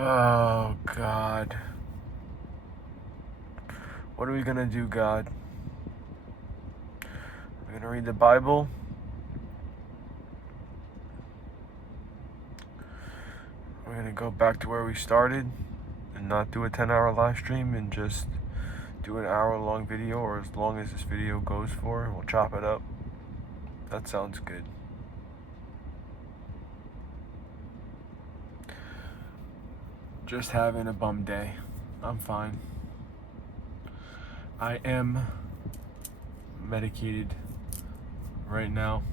Oh, God. What are we gonna do, God? We're gonna read the Bible? We're gonna go back to where we started and not do a 10-hour live stream and just do an hour-long video, or as long as this video goes for. We'll chop it up. That sounds good. Just having a bum day. I'm fine. I am medicated right now,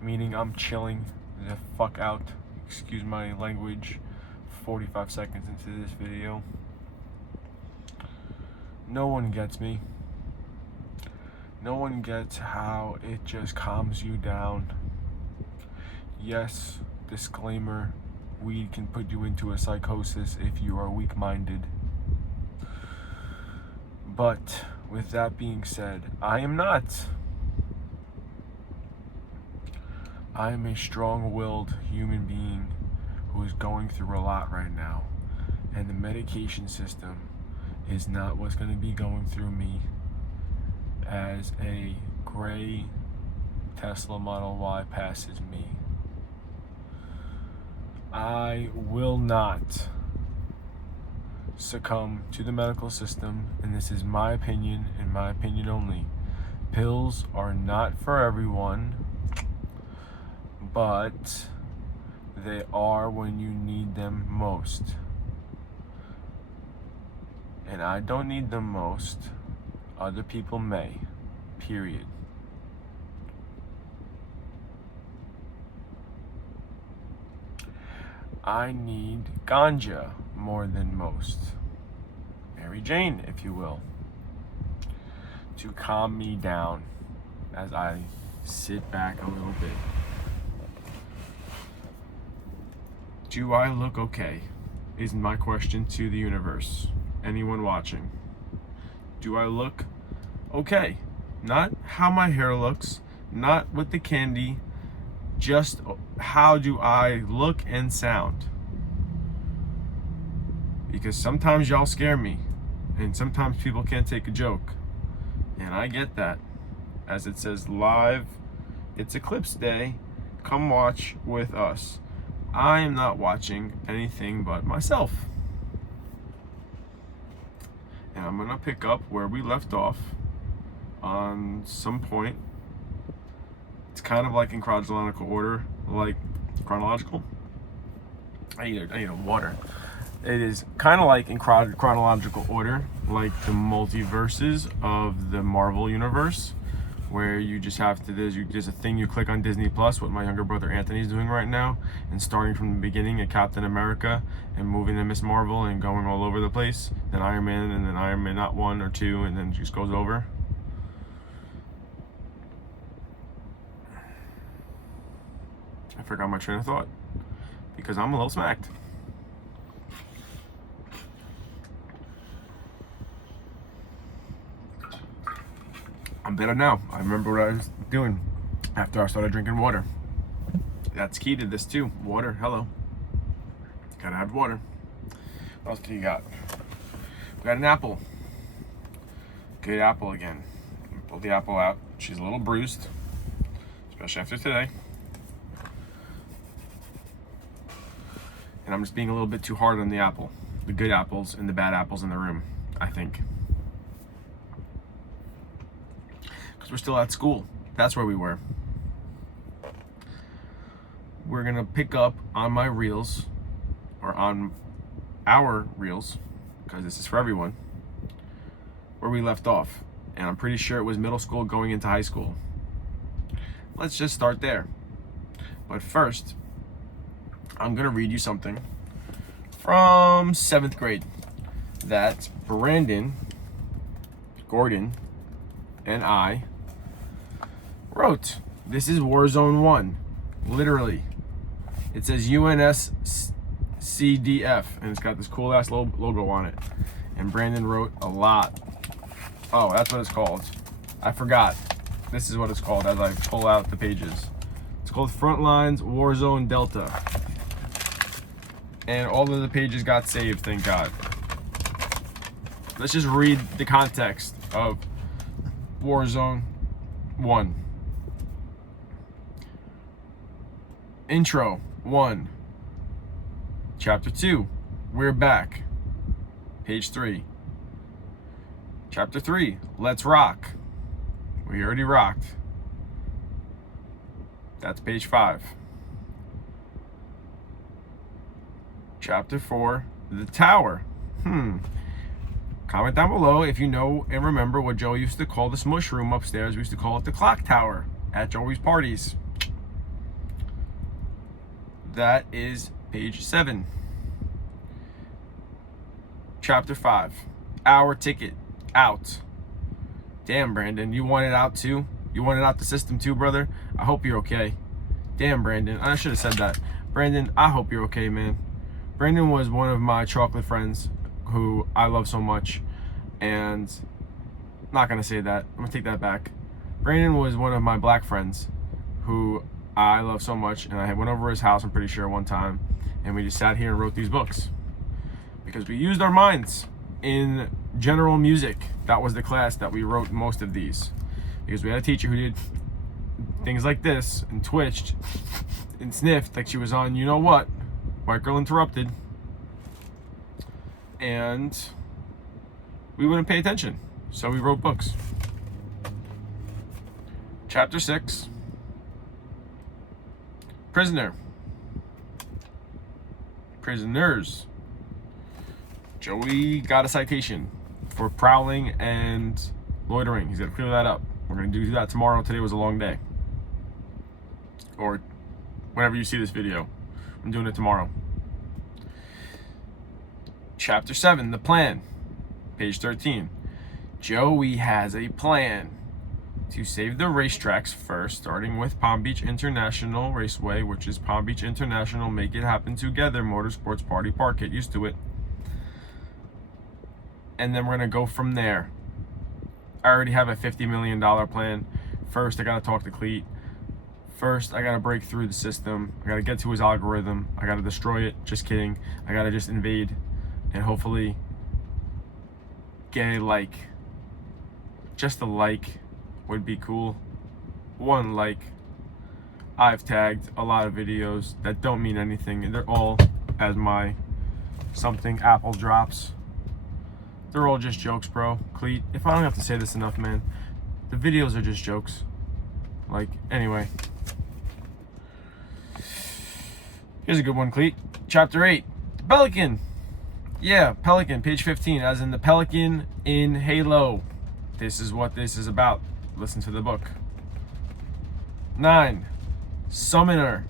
meaning I'm chilling the fuck out. Excuse my language. 45 seconds into this video. No one gets me. No one gets how it just calms you down. Yes, disclaimer, weed can put you into a psychosis if you are weak-minded. But with that being said, I am not. I am a strong-willed human being who is going through a lot right now. And the medication system is not what's going to be going through me as a gray Tesla Model Y passes me. I will not succumb to the medical system, and this is my opinion and my opinion only. Pills are not for everyone, but they are when you need them most. And I don't need them most. Other people may. Period. I need ganja more than most. Mary Jane, if you will. To calm me down as I sit back a little bit. Do I look okay? Is my question to the universe. Anyone watching. Do I look okay? Not how my hair looks, not with the candy, just how do I look and sound? Because sometimes y'all scare me, and sometimes people can't take a joke, and I get that. As it says live, it's Eclipse Day, come watch with us. I am not watching anything but myself. And I'm gonna pick up where we left off on some point. It's kind of like in chronological order, like chronological. I need a water. It is kind of like in chronological order, like the multiverses of the Marvel universe, where you just have to, there's a thing you click on Disney Plus, what my younger brother Anthony's doing right now, and starting from the beginning at Captain America and moving to Miss Marvel and going all over the place, then Iron Man, and then Iron Man not 1 or 2, and then just goes over. I forgot my train of thought because I'm a little smacked. I'm better now. I remember what I was doing after I started drinking water. That's key to this too. Water, hello. Gotta have water. What else do you got? We got an apple. Good apple again. Pull the apple out. She's a little bruised, especially after today. And I'm just being a little bit too hard on the apple. The good apples and the bad apples in the room, I think. Because we're still at school. That's where we were. We're gonna pick up on my reels, or on our reels, because this is for everyone, where we left off. And I'm pretty sure it was middle school going into high school. Let's just start there. But first, I'm gonna read you something from 7th grade that Brandon, Gordon, and I wrote. This is Warzone 1, literally. It says UNSCDF, and it's got this cool ass logo on it. And Brandon wrote a lot. Oh, that's what it's called. I forgot. This is what it's called as I pull out the pages. It's called Frontlines Warzone Delta. and all of the pages got saved, thank God. Let's just read the context of Warzone 1. Intro 1. Chapter 2. We're back. Page 3. Chapter 3. Let's rock. We already rocked. That's page 5. Chapter 4. The Tower. Comment down below if you know and remember what Joey used to call the smush room upstairs. We used to call it the clock tower at Joey's parties. That is page 7. Chapter 5. Our ticket. Out. Damn, Brandon, you want it out too? You want it out the system too, brother? I hope you're okay. Damn, Brandon, I should have said that. Brandon, I hope you're okay, man. Brandon was one of my chocolate friends who I love so much, and I'm not gonna say that. I'm gonna take that back. Brandon was one of my black friends who I love so much, and I went over his house, I'm pretty sure, one time, and we just sat here and wrote these books because we used our minds. In general music, that was the class that we wrote most of these, because we had a teacher who did things like this and twitched and sniffed like she was on you know what, White Girl Interrupted, and we wouldn't pay attention, so we wrote books. Chapter 6. Prisoner. Prisoners. Joey got a citation for prowling and loitering. He's got to clear that up. We're going to do that tomorrow. Today was a long day. Or whenever you see this video. I'm doing it tomorrow. Chapter 7, the plan. Page 13. Joey has a plan to save the racetracks first, starting with Palm Beach International Raceway, which is Palm Beach International Make It Happen Together Motorsports Party Park. Get used to it. And then we're going to go from there. I already have a $50 million plan. First, I got to talk to Cleet. First, I got to break through the system. I got to get to his algorithm. I got to destroy it. Just kidding. I got to just invade and hopefully get a like. Just a like would be cool. One like. I've tagged a lot of videos that don't mean anything, and they're all as my something Apple drops. They're all just jokes, bro. Cleet, if I don't have to say this enough, man, the videos are just jokes. Like, anyway. Here's a good one, Cleet. Chapter 8. Pelican. Yeah, Pelican, page 15, as in the Pelican in Halo. This is what this is about. Listen to the book. 9. Summoner.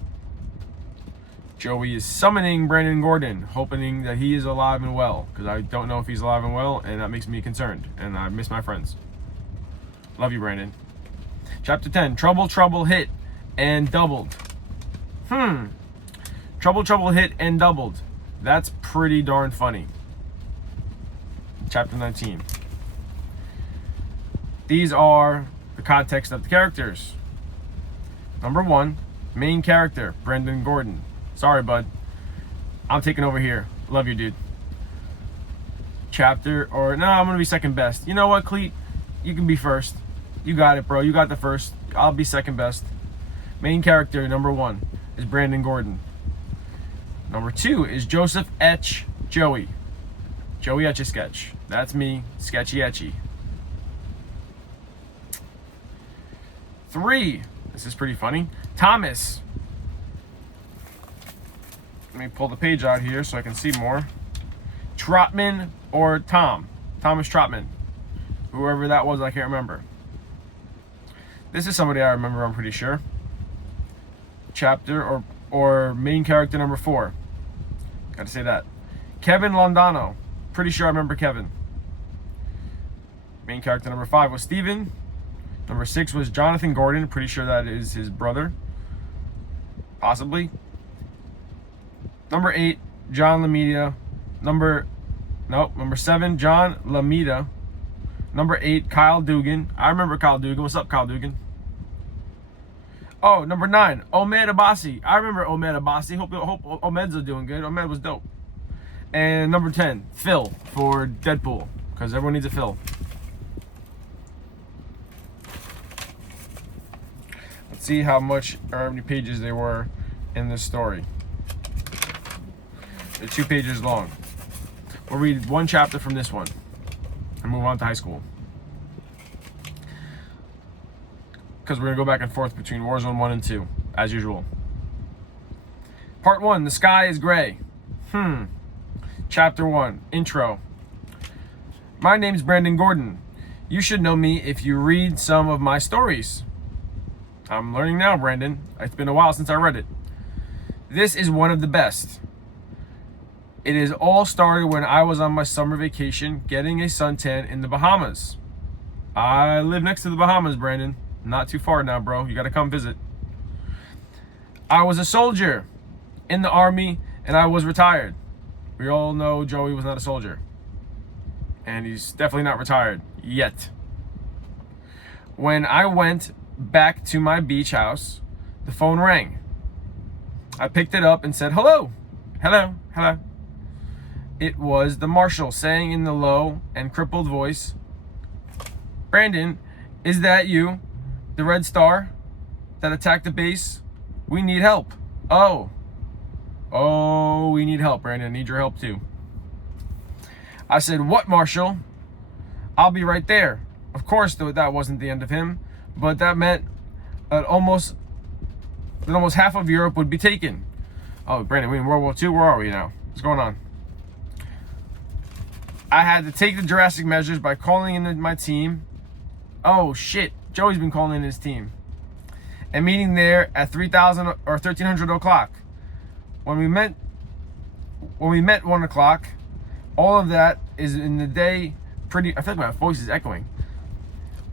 Joey is summoning Brandon Gordon, hoping that he is alive and well, because I don't know if he's alive and well, and that makes me concerned, and I miss my friends. Love you, Brandon. Chapter 10, Trouble, Trouble, Hit, and Doubled. Trouble, Trouble, Hit, and Doubled. That's pretty darn funny. Chapter 19. These are the context of the characters. Number 1, main character, Brandon Gordon. Sorry, bud. I'm taking over here. Love you, dude. I'm gonna be second best. You know what, Cleet? You can be first. You got it, bro. You got the first. I'll be second best. Main character, number 1, is Brandon Gordon. Number 2 is Joseph Etch Joey. Joey Etch-a-Sketch. That's me, Sketchy Etchy. 3, this is pretty funny, Thomas. Let me pull the page out here so I can see more. Trotman or Tom. Thomas Trotman. Whoever that was, I can't remember. This is somebody I remember, I'm pretty sure. Chapter or main character number 4. Gotta say that. Kevin Londano. Pretty sure I remember Kevin. Main character number 5 was Steven. Number 6 was Jonathan Gordon. Pretty sure that is his brother. Possibly. Number 8, John LaMeda. Number 7, John LaMeda. Number 8, Kyle Dugan. I remember Kyle Dugan. What's up, Kyle Dugan? Oh, number 9, Omed Abassi. I remember Omed Abassi. Hope Omed's doing good. Omed was dope. And number 10, Phil for Deadpool, because everyone needs a Phil. Let's see how many pages there were in this story. They're 2 pages long. We'll read one chapter from this one and move on to high school, because we're going to go back and forth between Warzone 1 and 2, as usual. Part 1, the sky is gray. Chapter 1, intro. My name's Brandon Gordon. You should know me if you read some of my stories. I'm learning now, Brandon. It's been a while since I read it. This is one of the best. It is all started when I was on my summer vacation getting a suntan in the Bahamas. I live next to the Bahamas, Brandon. Not too far now, bro. You gotta come visit. I was a soldier in the army and I was retired. We all know Joey was not a soldier. And he's definitely not retired yet. When I went back to my beach house, the phone rang. I picked it up and said, hello. Hello. Hello. It was the marshal saying in the low and crippled voice, Brandon, is that you? The Red Star that attacked the base? We need help. Oh, we need help, Brandon. I need your help too. I said, what, Marshal? I'll be right there. Of course, though, that wasn't the end of him, but that meant that almost half of Europe would be taken. Oh, Brandon, we in World War II? Where are we now? What's going on? I had to take the drastic measures by calling in my team. Oh, shit. Joey's been calling in his team. And meeting there at 3,000 or 1,300 o'clock. When we met 1 o'clock, all of that is in the day pretty. I feel like my voice is echoing.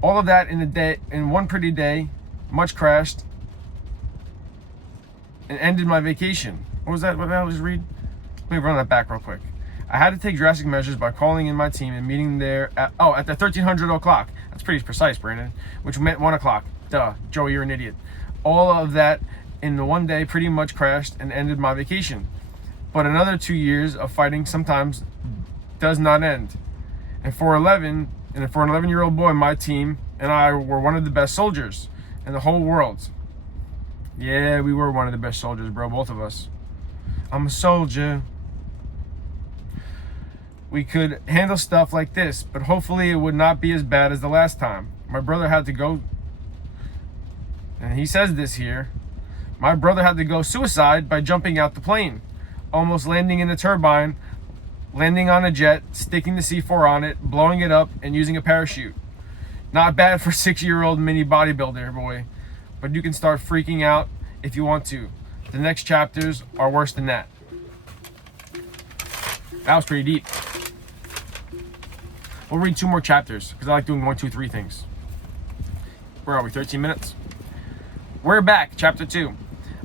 All of that in the day, in one pretty day, much crashed and ended my vacation. What was that? What did I just read? Let me run that back real quick. I had to take drastic measures by calling in my team and meeting there at the 1,300 o'clock. That's pretty precise, Brandon. Which meant 1 o'clock. Duh, Joey, you're an idiot. All of that in the one day pretty much crashed and ended my vacation. But another 2 years of fighting sometimes does not end. And for an 11-year-old boy, my team and I were one of the best soldiers in the whole world. Yeah, we were one of the best soldiers, bro, both of us. I'm a soldier. We could handle stuff like this, but hopefully it would not be as bad as the last time. My brother had to go, and he says this here, my brother had to go suicide by jumping out the plane, almost landing in the turbine, landing on a jet, sticking the C4 on it, blowing it up, and using a parachute. Not bad for a 6-year-old mini bodybuilder, boy. But you can start freaking out if you want to. The next chapters are worse than that. That was pretty deep. We'll read 2 more chapters, because I like doing 1, 2, 3 things. Where are we, 13 minutes? We're back, chapter 2.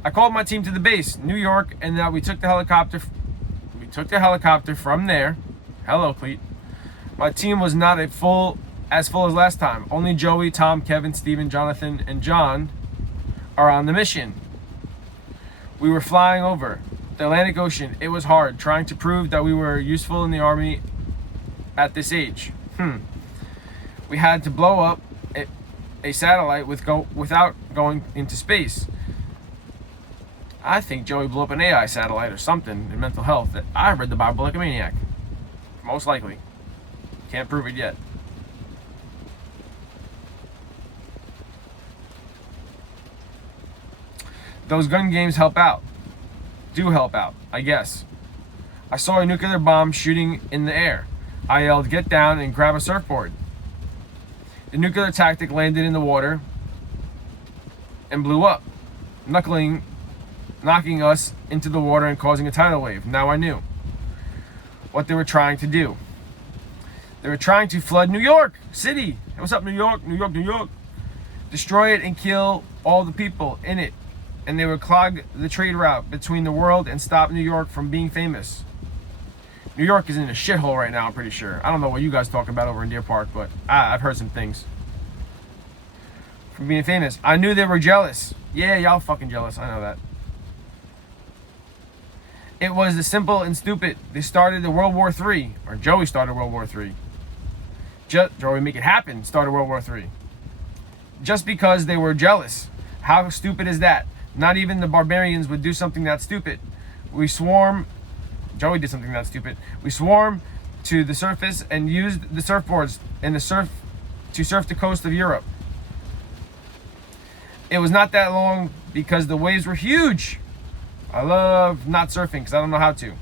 I called my team to the base, New York, and we took the helicopter. We took the helicopter from there. Hello, Cleet. My team was not as full as last time. Only Joey, Tom, Kevin, Steven, Jonathan, and John are on the mission. We were flying over the Atlantic Ocean. It was hard, trying to prove that we were useful in the army at this age. We had to blow up a satellite without going into space. I think Joey blew up an AI satellite or something in mental health. I read the Bible like a maniac. Most likely. Can't prove it yet. Those gun games help out. Do help out, I guess. I saw a nuclear bomb shooting in the air. I yelled, get down and grab a surfboard. The nuclear tactic landed in the water and blew up, knocking us into the water and causing a tidal wave. Now I knew what they were trying to do. They were trying to flood New York City. Hey, what's up, New York? New York, New York. Destroy it and kill all the people in it. And they would clog the trade route between the world and stop New York from being famous. New York is in a shithole right now, I'm pretty sure. I don't know what you guys talking about over in Deer Park, but I've heard some things. for being famous. I knew they were jealous. Yeah, y'all fucking jealous. I know that. It was the simple and stupid. They started the World War III. Or Joey started World War III. Joey Make It Happen started World War III. Just because they were jealous. How stupid is that? Not even the barbarians would do something that stupid. We swarm. Joey did something that stupid. We swarm to the surface and used the surfboards and the surf to surf the coast of Europe. It was not that long because the waves were huge. I love not surfing because I don't know how to.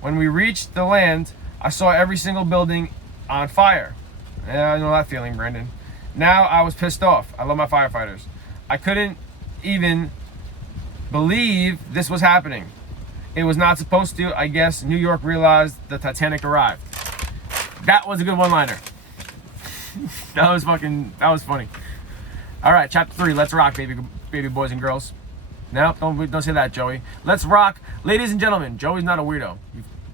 When we reached the land, I saw every single building on fire. Yeah, I know that feeling, Brandon. Now I was pissed off. I love my firefighters. I couldn't even believe this was happening. It was not supposed to. I guess New York realized the Titanic arrived. That was a good one-liner. That was funny. All right, chapter 3. Let's rock, baby boys and girls. No, don't say that, Joey. Let's rock, ladies and gentlemen. Joey's not a weirdo.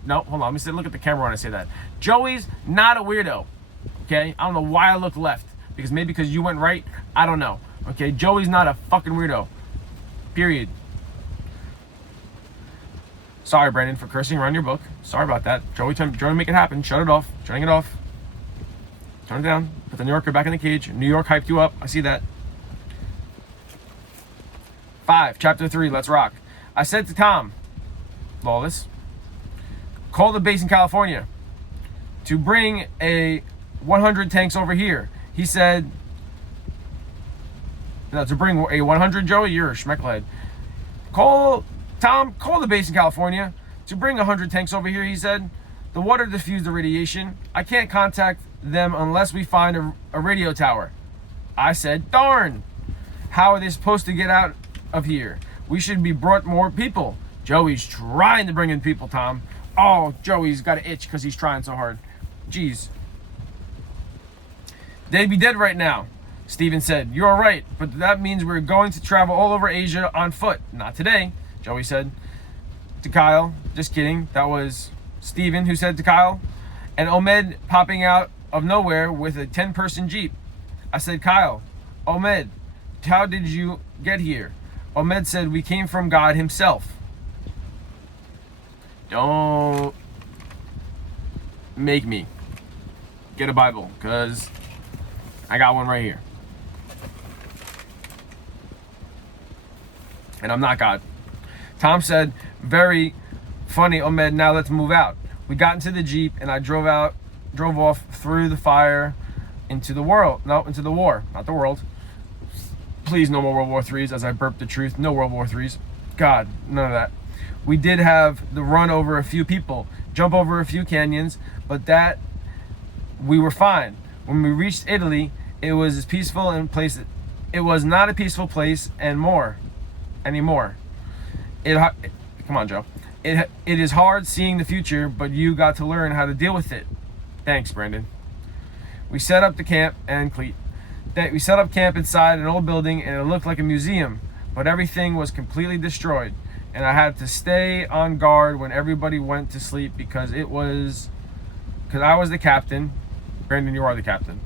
No, hold on. Let me look at the camera when I say that. Joey's not a weirdo. Okay, I don't know why I looked left. Because you went right. I don't know. Okay, Joey's not a fucking weirdo. Period. Sorry, Brandon, for cursing around your book. Sorry about that. Joey, Make It Happen. Shut it off. Shutting it off. Turn it down. Put the New Yorker back in the cage. New York hyped you up. I see that. 5, chapter 3. Let's rock. I said to Tom, Lawless, call the base in California to bring a 100 tanks over here. He said, no, to bring a 100, Joey, you're a schmecklehead. Call the base in California to bring 100 tanks over here, he said. The water diffused the radiation. I can't contact them unless we find a radio tower. I said, darn. How are they supposed to get out of here? We should be brought more people. Joey's trying to bring in people, Tom. Oh, Joey's got an itch because he's trying so hard. Jeez. They'd be dead right now, Steven said. You're right, but that means we're going to travel all over Asia on foot. Not today, Joey said to Kyle. Just kidding. That was Steven who said to Kyle. And Ahmed popping out of nowhere with a 10-person Jeep. I said, Kyle, Ahmed, how did you get here? Ahmed said, we came from God himself. Don't make me get a Bible, because I got one right here. And I'm not God. Tom said, very funny, Ahmed, now let's move out. We got into the Jeep and I drove off through the fire into the war, not the world. Please, no more World War IIIs, as I burped the truth. No World War IIIs. God, none of that. We did have the run over a few people, jump over a few canyons, but that we were fine. When we reached Italy, it was as peaceful and place. It was not a peaceful place anymore. Come on, Joe. It is hard seeing the future, but you got to learn how to deal with it. Thanks, Brandon. We set up the camp and Cleet. We set up camp inside an old building and it looked like a museum, but everything was completely destroyed. And I had to stay on guard when everybody went to sleep because I was the captain. Brandon, you are the captain.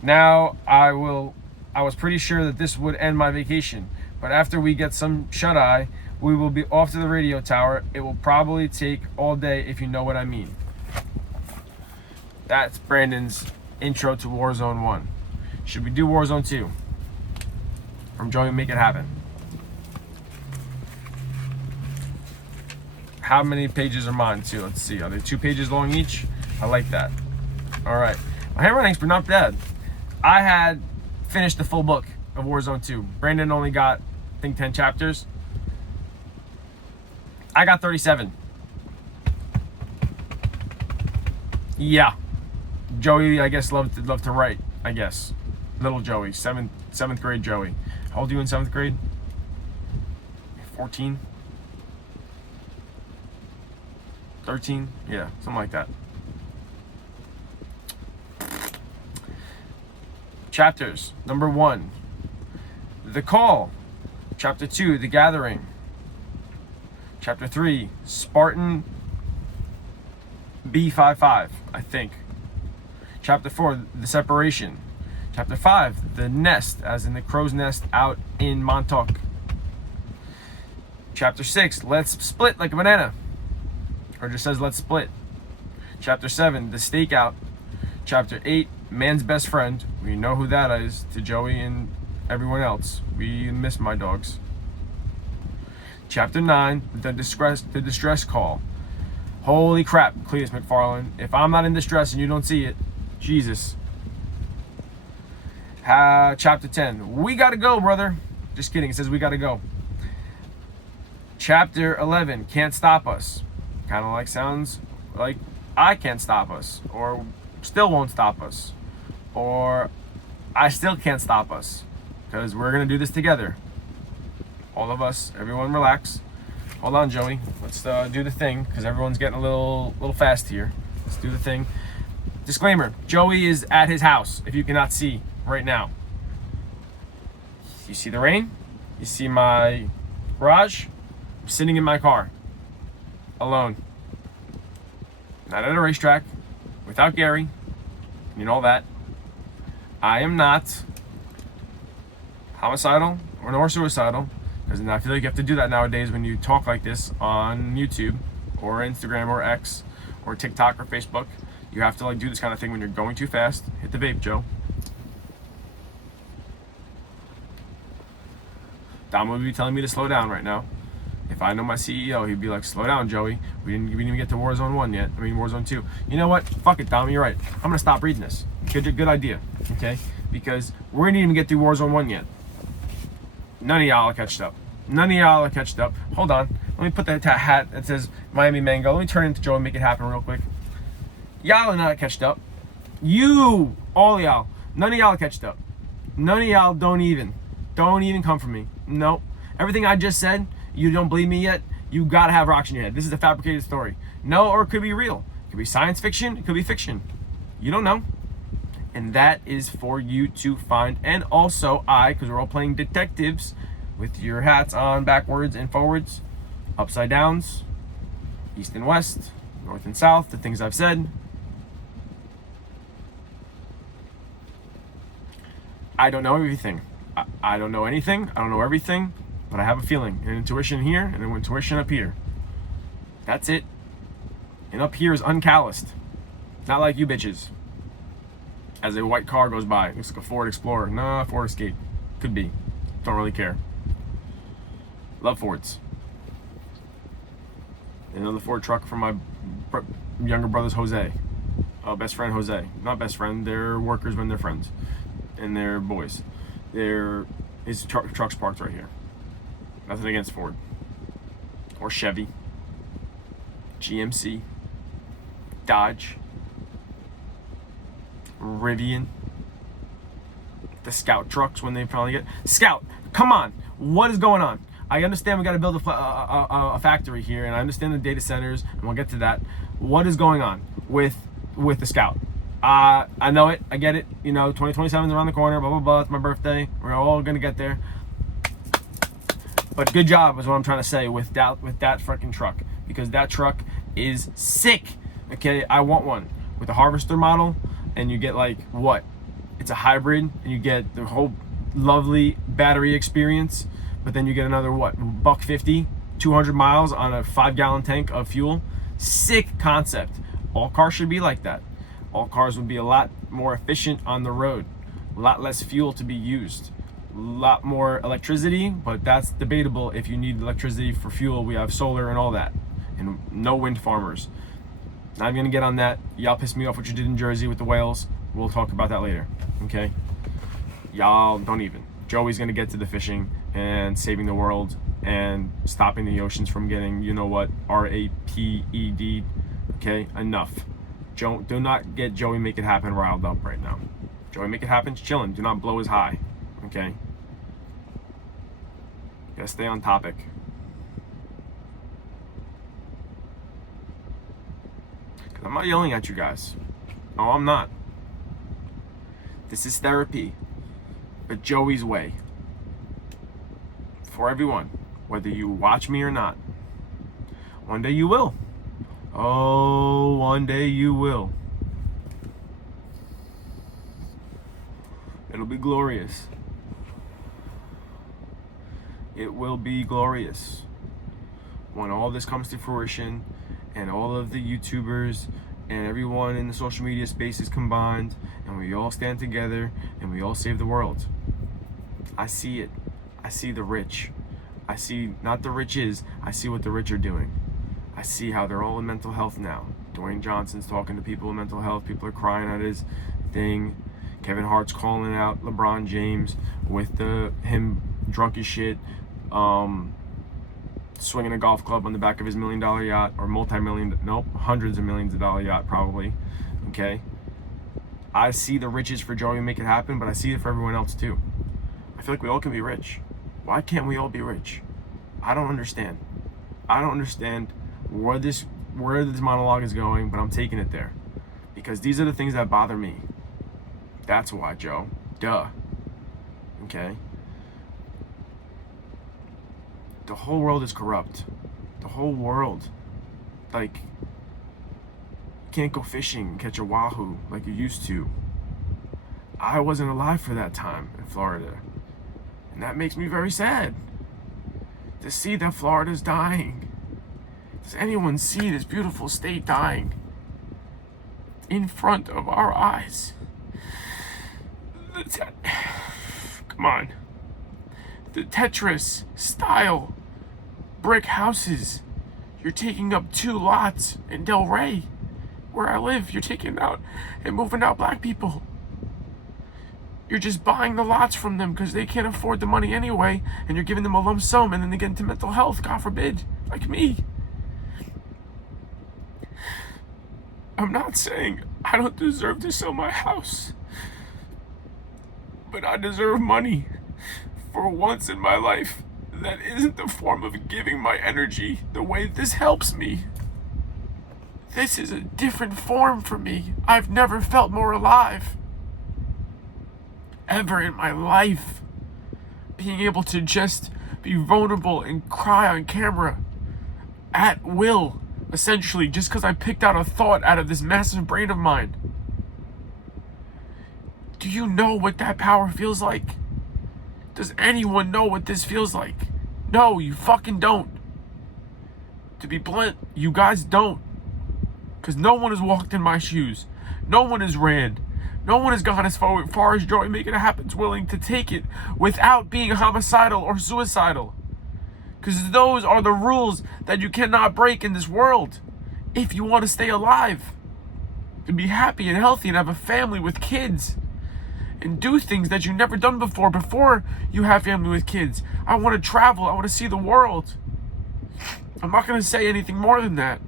Now I was pretty sure that this would end my vacation, but after we get some shut-eye, we will be off to the radio tower. It will probably take all day, if you know what I mean. That's Brandon's intro to Warzone 1. Should we do Warzone 2? From Joey Make It Happen. How many pages are mine too? Let's see. Are they 2 pages long each? I like that. All right. My handwriting's not bad. I had finished the full book of Warzone 2. Brandon only got, I think, 10 chapters. I got 37. Yeah. Joey, I guess, loved to write, I guess. Little Joey, seventh grade Joey. How old are you in 7th grade? 14? 13? Yeah, something like that. Chapters. Number 1, The Call. Chapter 2, The Gathering. Chapter 3, Spartan B55, I think. Chapter 4, The Separation. Chapter 5, the nest, as in the crow's nest out in Montauk. Chapter 6, let's split like a banana. Or just says let's split. Chapter 7, the stakeout. Chapter 8, man's best friend. We know who that is to Joey and everyone else. We miss my dogs. Chapter 9, the distress call. Holy crap, Cletus McFarland. If I'm not in distress and you don't see it, Jesus. Chapter 10, we gotta go, brother. Just kidding, it says we gotta go. Chapter 11, can't stop us. Kind of like sounds like I can't stop us, or still won't stop us, or I still can't stop us, because we're gonna do this together. All of us, everyone relax. Hold on, Joey. Let's do the thing, because everyone's getting a little fast here. Let's do the thing. Disclaimer, Joey is at his house, if you cannot see right now. You see the rain? You see my garage? I'm sitting in my car, alone. Not at a racetrack, without Gary. You know that. I am not homicidal or nor suicidal, because I feel like you have to do that nowadays when you talk like this on YouTube or Instagram or X or TikTok or Facebook. You have to like do this kind of thing when you're going too fast. Hit the vape, Joe. Dom would be telling me to slow down right now. If I know my CEO, he'd be like, slow down, Joey. We didn't even get to Warzone 1 yet. I mean, Warzone 2. You know what? Fuck it, Dom, you're right. I'm going to stop reading this. Good idea, okay? Because we didn't even get through Warzone 1 yet. None of y'all are catched up. None of y'all are catched up. Hold on. Let me put that hat that says Miami Mango. Let me turn it into Joe and make it happen real quick. Y'all are not catched up. You, all of y'all. None of y'all are catched up. None of y'all don't even come for me. Nope. Everything I just said, you don't believe me yet, you gotta have rocks in your head. This is a fabricated story. No, or it could be real. It could be science fiction, it could be fiction. You don't know. And that is for you to find. And also because we're all playing detectives with your hats on backwards and forwards, upside downs, east and west, north and south, the things I've said. I don't know everything. I don't know anything. I don't know everything. But I have a feeling, an intuition here and an intuition up here. That's it. And up here is uncalloused. Not like you bitches. As a white car goes by, looks like a Ford Explorer. Nah, Ford Escape. Could be. Don't really care. Love Fords. Another Ford truck from my younger brother's Jose. Best friend Jose. Not best friend, they're workers when they're friends. And they're boys. His truck's parked right here. Nothing against Ford or Chevy, GMC, Dodge, Rivian, the Scout trucks when they probably get Scout. Come on, what is going on? I understand we got to build a factory here, and I understand the data centers, and we'll get to that. What is going on with the Scout? I know it, I get it. You know, 2027 is around the corner. Blah blah blah. It's my birthday. We're all gonna get there. But good job is what I'm trying to say with that freaking truck, because that truck is sick. Okay, I want one with a Harvester model, and you get like what? It's a hybrid, and you get the whole lovely battery experience, but then you get another what? $150, 200 miles on a 5-gallon tank of fuel. Sick concept. All cars should be like that. All cars would be a lot more efficient on the road, a lot less fuel to be used. A lot more electricity, but that's debatable. If you need electricity for fuel, we have solar and all that, and no wind farmers. Not even gonna get on that. Y'all pissed me off what you did in Jersey with the whales. We'll talk about that later, okay? Y'all don't even. Joey's gonna get to the fishing and saving the world and stopping the oceans from getting, you know what, RAPED. Okay, enough. Do not get Joey Make It Happen riled up right now. Joey Make It Happen's chilling. Do not blow his high. Okay? Gotta stay on topic. Cause I'm not yelling at you guys. No, I'm not. This is therapy. But Joey's way. For everyone. Whether you watch me or not. One day you will. Oh, one day you will. It'll be glorious. It will be glorious when all this comes to fruition and all of the YouTubers and everyone in the social media space is combined and we all stand together and we all save the world. I see it. I see the rich. I see not the riches, I see what the rich are doing. I see how they're all in mental health now. Dwayne Johnson's talking to people in mental health. People are crying at his thing. Kevin Hart's calling out LeBron James with him drunk as shit, swinging a golf club on the back of his $1 million yacht, or hundreds of millions of dollar yacht probably. Okay, I see the riches for Joey make it happen, but I see it for everyone else too. I feel like we all can be rich. Why can't we all be rich? I don't understand. I don't understand where this monologue is going, but I'm taking it there because these are the things that bother me. That's why, Joe. Duh. Okay? The whole world is corrupt. The whole world. Like, you can't go fishing and catch a wahoo like you used to. I wasn't alive for that time in Florida. And that makes me very sad to see that Florida's dying. Does anyone see this beautiful state dying in front of our eyes? Come on. The Tetris style brick houses. You're taking up 2 lots in Del Rey, where I live. You're taking out and moving out black people. You're just buying the lots from them because they can't afford the money anyway, and you're giving them a lump sum, and then they get into mental health, God forbid, like me. I'm not saying I don't deserve to sell my house, but I deserve money for once in my life that isn't the form of giving my energy the way this helps me. This is a different form for me. I've never felt more alive. Ever in my life. Being able to just be vulnerable and cry on camera at will, essentially, just because I picked out a thought out of this massive brain of mine. Do you know what that power feels like? Does anyone know what this feels like? No, you fucking don't. To be blunt, you guys don't. Because no one has walked in my shoes. No one has ran. No one has gone as far as Joey Make It Happen's willing to take it without being homicidal or suicidal. Because those are the rules that you cannot break in this world if you want to stay alive and be happy and healthy and have a family with kids and do things that you've never done before you have family with kids. I want to travel. I want to see the world. I'm not going to say anything more than that.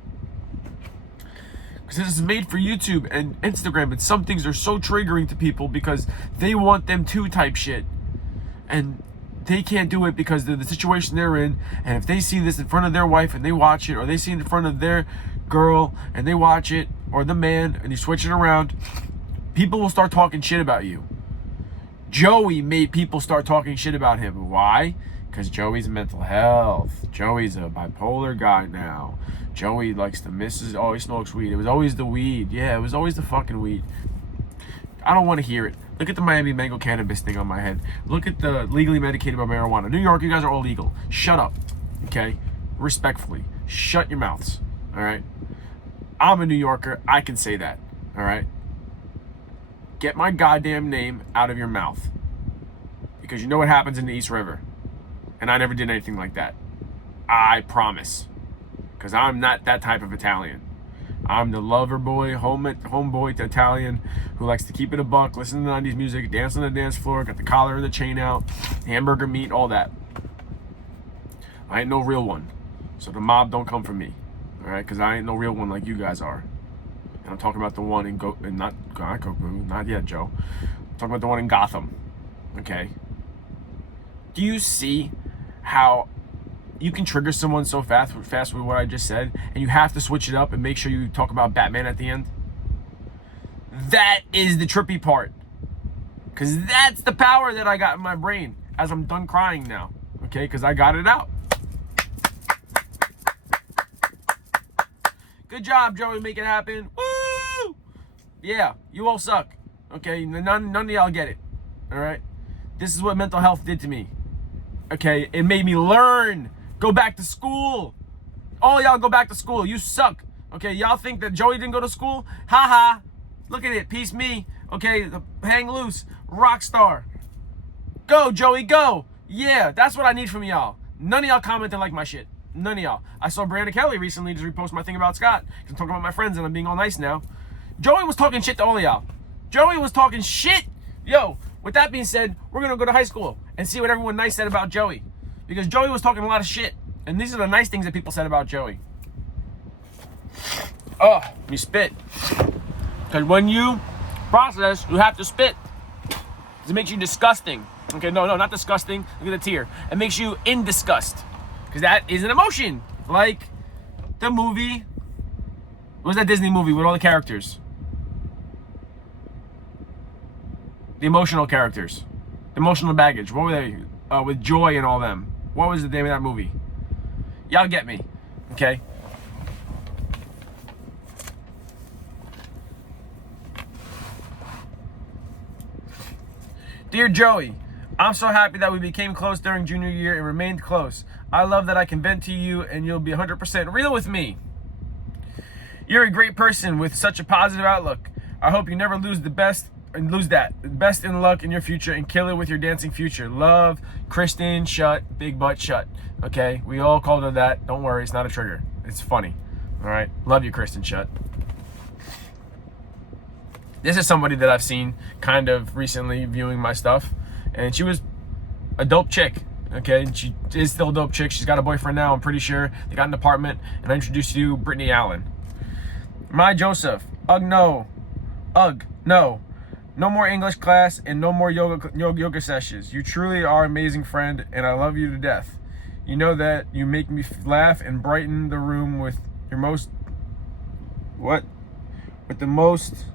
Because this is made for YouTube and Instagram, and some things are so triggering to people because they want them to type shit. And they can't do it because of the situation they're in. And if they see this in front of their wife and they watch it, or they see it in front of their girl and they watch it, or the man, and you switch it around, people will start talking shit about you. Joey made people start talking shit about him. Why? Because Joey's mental health. Joey's a bipolar guy now. Joey likes to he smokes weed. It was always the weed. Yeah, it was always the fucking weed. I don't want to hear it. Look at the Miami mango cannabis thing on my head. Look at the legally medicated by marijuana. New York, you guys are all legal. Shut up. Okay? Respectfully. Shut your mouths. All right? I'm a New Yorker. I can say that. All right? Get my goddamn name out of your mouth. Because you know what happens in the East River. And I never did anything like that. I promise. Because I'm not that type of Italian. I'm the lover boy, homeboy Italian who likes to keep it a buck, listen to 90s music, dance on the dance floor, got the collar and the chain out, hamburger meat, all that. I ain't no real one. So the mob don't come for me. Alright? Because I ain't no real one like you guys are. And I'm talking about the one in not yet, Joe. I'm talking about the one in Gotham. Okay? Do you see how you can trigger someone so fast with what I just said, and you have to switch it up and make sure you talk about Batman at the end? That is the trippy part. Because that's the power that I got in my brain as I'm done crying now. Okay? Because I got it out. Good job, Joey. Make it happen. Woo! Yeah, you all suck. Okay? None of y'all get it. All right? This is what mental health did to me. Okay? It made me learn. Go back to school. All y'all go back to school. You suck. Okay? Y'all think that Joey didn't go to school? Ha ha. Look at it. Peace me. Okay? Hang loose. Rock star. Go, Joey, go. Yeah, that's what I need from y'all. None of y'all commented like my shit. None of y'all. I saw Brandon Kelly recently just repost my thing about Scott. I'm talking about my friends and I'm being all nice now. Joey was talking shit to all of y'all. Joey was talking shit. Yo, with that being said, we're going to go to high school and see what everyone nice said about Joey. Because Joey was talking a lot of shit. And these are the nice things that people said about Joey. Oh, you spit. Because when you process, you have to spit. It makes you disgusting. Okay, no, not disgusting. Look at the tear. It makes you in disgust. Because that is an emotion. Like the movie. What was that Disney movie with all the characters? The emotional characters. The emotional baggage. What were they? With Joy and all them. What was the name of that movie? Y'all get me. Okay? Dear Joey, I'm so happy that we became close during junior year and remained close. I love that I can vent to you and you'll be 100% real with me. You're a great person with such a positive outlook. I hope you never lose the best in luck in your future and kill it with your dancing future. Love, Kristen Shut, Big Butt Shut. Okay, we all called her that. Don't worry, it's not a trigger. It's funny. All right, love you, Kristen Shut. This is somebody that I've seen kind of recently viewing my stuff, and she was a dope chick. Okay, she is still a dope chick. She's got a boyfriend now, I'm pretty sure. They got an apartment, and I introduced you to Brittany Allen. My Joseph, no. No more English class and no more yoga sessions. You truly are an amazing friend, and I love you to death. You know that you make me laugh and brighten the room with your most... What? With the most...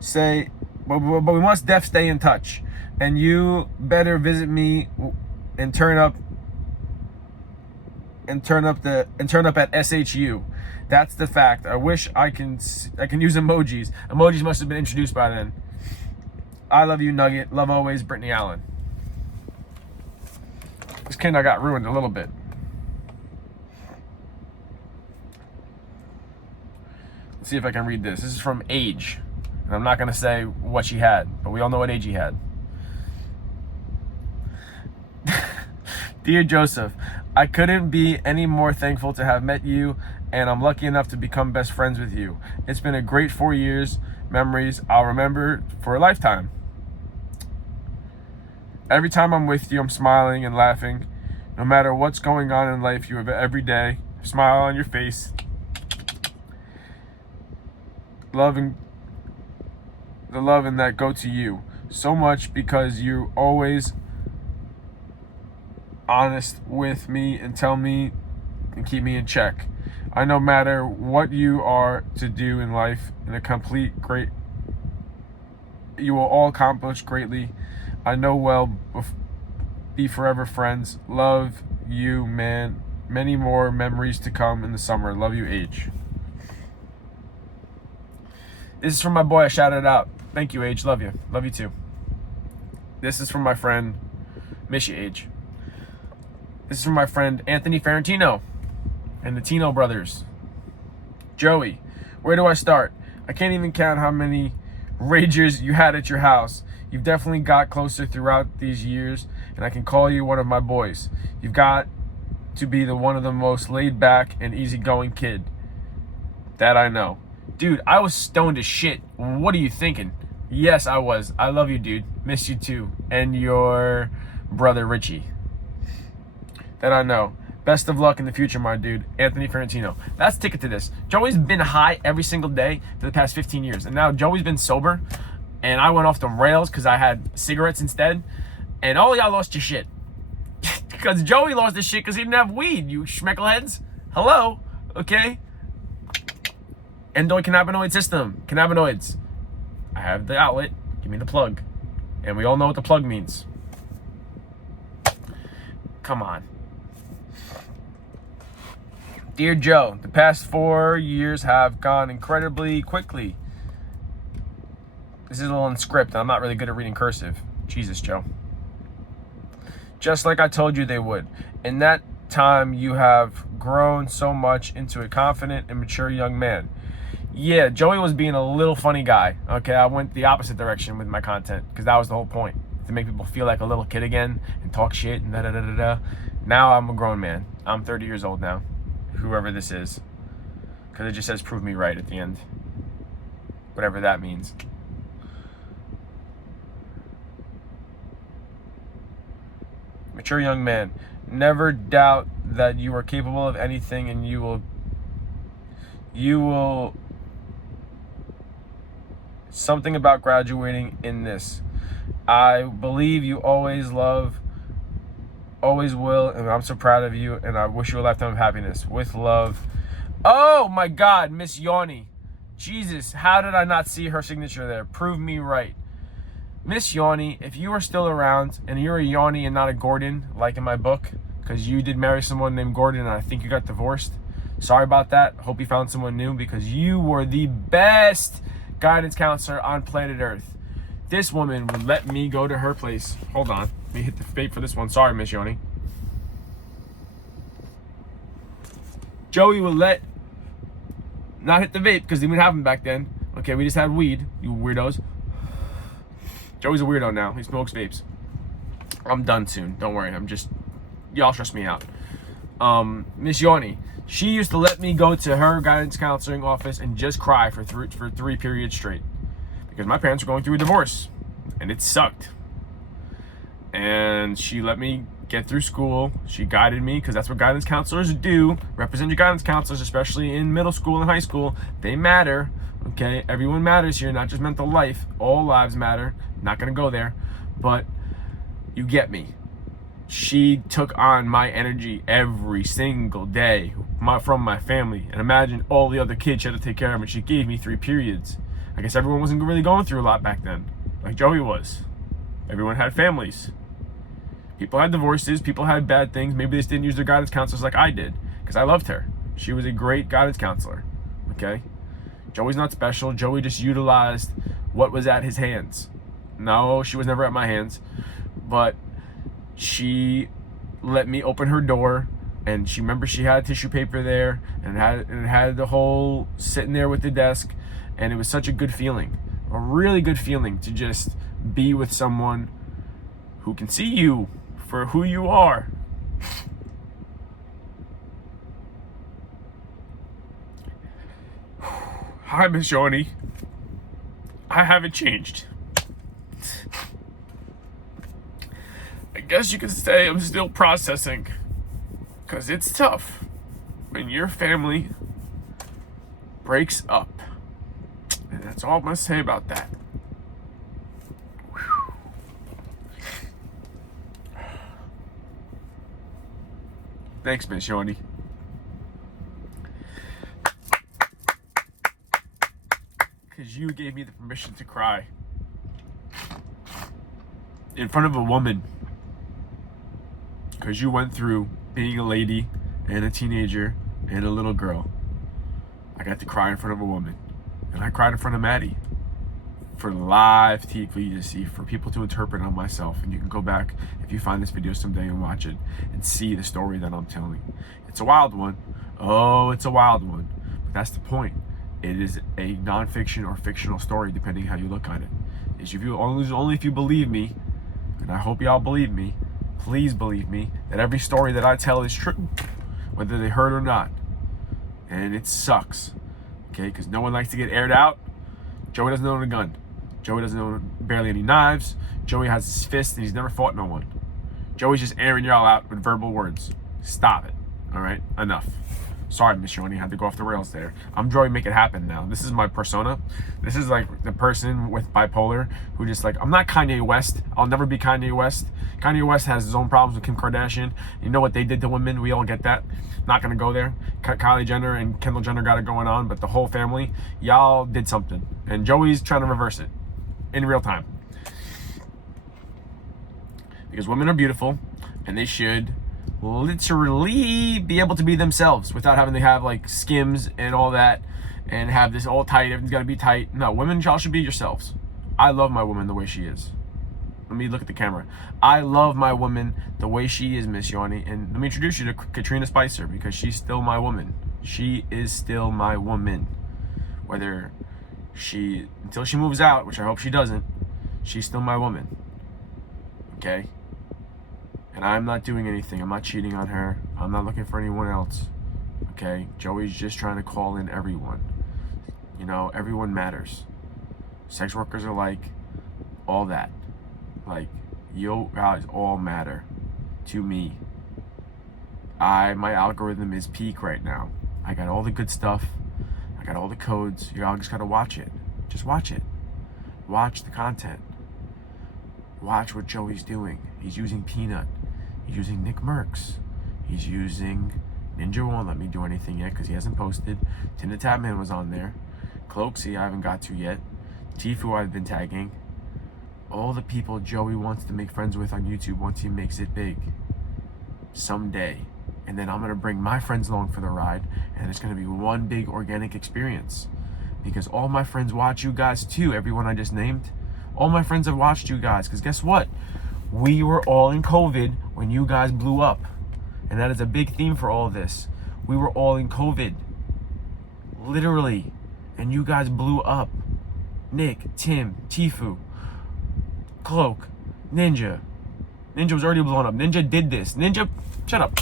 Say... But we must stay in touch. And you better visit me and turn up at SHU. That's the fact. I wish I can use emojis. Emojis must have been introduced by then. I love you, Nugget. Love always, Brittany Allen. This kid got ruined a little bit. Let's see if I can read this. This is from Age. And I'm not going to say what she had, but we all know what age he had. Dear Joseph, I couldn't be any more thankful to have met you, and I'm lucky enough to become best friends with you. It's been a great 4 years, memories I'll remember for a lifetime. Every time I'm with you, I'm smiling and laughing. No matter what's going on in life, you have every day, a smile on your face. The love and that go to you so much because you always honest with me and tell me and keep me in check. I know no matter what you are to do in life you will all accomplish greatly. I know well, be forever friends. Love you, man. Many more memories to come in the summer. Love you, H. This is from my boy. I shouted out. Thank you, H. Love you. Love you too. This is from my friend, miss you, H. This is from my friend Anthony Ferrantino and the Tino brothers. Joey, where do I start? I can't even count how many ragers you had at your house. You've definitely got closer throughout these years, and I can call you one of my boys. You've got to be one of the most laid back and easygoing kid that I know. Dude, I was stoned as shit. What are you thinking? Yes, I was. I love you, dude. Miss you too. And your brother Richie. That I know. Best of luck in the future, my dude. Anthony Ferrantino. That's ticket to this. Joey's been high every single day for the past 15 years. And now Joey's been sober. And I went off the rails because I had cigarettes instead. And all y'all lost your shit. Because Joey lost his shit because he didn't have weed, you schmeckleheads. Hello? Okay? Endocannabinoid system. Cannabinoids. I have the outlet. Give me the plug. And we all know what the plug means. Come on. Dear Joe, the past 4 years have gone incredibly quickly. This is a little in script, and I'm not really good at reading cursive. Jesus, Joe. Just like I told you they would. In that time, you have grown so much into a confident and mature young man. Yeah, Joey was being a little funny guy. Okay, I went the opposite direction with my content because that was the whole point, to make people feel like a little kid again and talk shit and da-da-da-da-da. Now I'm a grown man. I'm 30 years old now, whoever this is, because it just says prove me right at the end, whatever that means. Mature young man. Never doubt that you are capable of anything, and you will something about graduating in this. I believe you always will, and I'm so proud of you, and I wish you a lifetime of happiness. With love. Oh my God, Miss Yanni. Jesus, how did I not see her signature there? Prove me right. Miss Yanni, if you are still around and you're a Yanni and not a Gordon, like in my book, because you did marry someone named Gordon and I think you got divorced. Sorry about that. Hope you found someone new, because you were the best guidance counselor on planet Earth. This woman would let me go to her place. Hold on. Let me hit the vape for this one. Sorry, Miss Yanni. Joey would not hit the vape because they didn't have them back then. Okay, we just had weed, you weirdos. Joey's a weirdo now. He smokes vapes. I'm done soon. Don't worry. Y'all stress me out. Miss Yanni, she used to let me go to her guidance counseling office and just cry for three periods straight, because my parents were going through a divorce and it sucked. And she let me get through school. She guided me, because that's what guidance counselors do. Represent your guidance counselors, especially in middle school and high school. They matter. Okay, everyone matters here, not just mental life. All lives matter. Not gonna go there, but you get me. She took on my energy every single day from my family, and imagine all the other kids she had to take care of, and she gave me 3 periods. I guess everyone wasn't really going through a lot back then, like Joey was. Everyone had families. People had divorces. People had bad things. Maybe they just didn't use their guidance counselors like I did, because I loved her. She was a great guidance counselor. Okay. Joey's not special. Joey just utilized what was at his hands. No, she was never at my hands, but she let me open her door, and she had tissue paper there, and had the whole sitting there with the desk, and it was such a good feeling, a really good feeling to just be with someone who can see you for who you are. Hi, Miss Yanni. I haven't changed. I guess you could say I'm still processing, because it's tough when your family breaks up. And that's all I'm going to say about that. Thanks, Miss Yanni. Because you gave me the permission to cry in front of a woman. Because you went through being a lady and a teenager and a little girl. I got to cry in front of a woman. And I cried in front of Maddie. For live TV for you to see, for people to interpret on myself. And you can go back, if you find this video someday, and watch it and see the story that I'm telling. It's a wild one. Oh, it's a wild one. But that's the point. It is a nonfiction or fictional story, depending how you look at it. If you only if you believe me, and I hope y'all believe me, please believe me, that every story that I tell is true, whether they heard or not. And it sucks, okay? Because no one likes to get aired out. Joey doesn't own a gun. Joey doesn't own barely any knives. Joey has his fists, and he's never fought no one. Joey's just airing y'all out with verbal words. Stop it, all right? Enough. Sorry, Miss Yanni, had to go off the rails there. I'm Joey Make It Happen now. This is my persona. This is like the person with bipolar who just like, I'm not Kanye West. I'll never be Kanye West. Kanye West has his own problems with Kim Kardashian. You know what they did to women? We all get that. Not gonna go there. Kylie Jenner and Kendall Jenner got it going on, but the whole family, y'all did something. And Joey's trying to reverse it in real time. Because women are beautiful, and they should literally be able to be themselves without having to have like Skims and all that and have this all tight. Everything's got to be tight. No, women, y'all should be yourselves. I love my woman the way she is. Let me look at the camera. I love my woman the way she is, Miss Yanni. And let me introduce you to Katrina Spicer, because she's still my woman. She is still my woman. Whether until she moves out, which I hope she doesn't, she's still my woman. Okay? And I'm not doing anything. I'm not cheating on her. I'm not looking for anyone else. Okay? Joey's just trying to call in everyone. You know, everyone matters. Sex workers are like all that. Like, you guys all matter to me. My algorithm is peak right now. I got all the good stuff. I got all the codes. You all just gotta watch it. Just watch it. Watch the content. Watch what Joey's doing. He's using Peanut. He's using Nick Merckx. He's using Ninja won't let me do anything yet because he hasn't posted. Tinder Tapman was on there. Cloaksy I haven't got to yet. Tifu I've been tagging. All the people Joey wants to make friends with on YouTube once he makes it big. Someday. And then I'm going to bring my friends along for the ride. And it's going to be one big organic experience. Because all my friends watch you guys too. Everyone I just named. All my friends have watched you guys. Because guess what? We were all in COVID when you guys blew up. And that is a big theme for all of this. We were all in COVID. Literally. And you guys blew up. Nick, Tim, Tifu, Cloak, Ninja. Ninja was already blown up. Ninja did this. Ninja, shut up.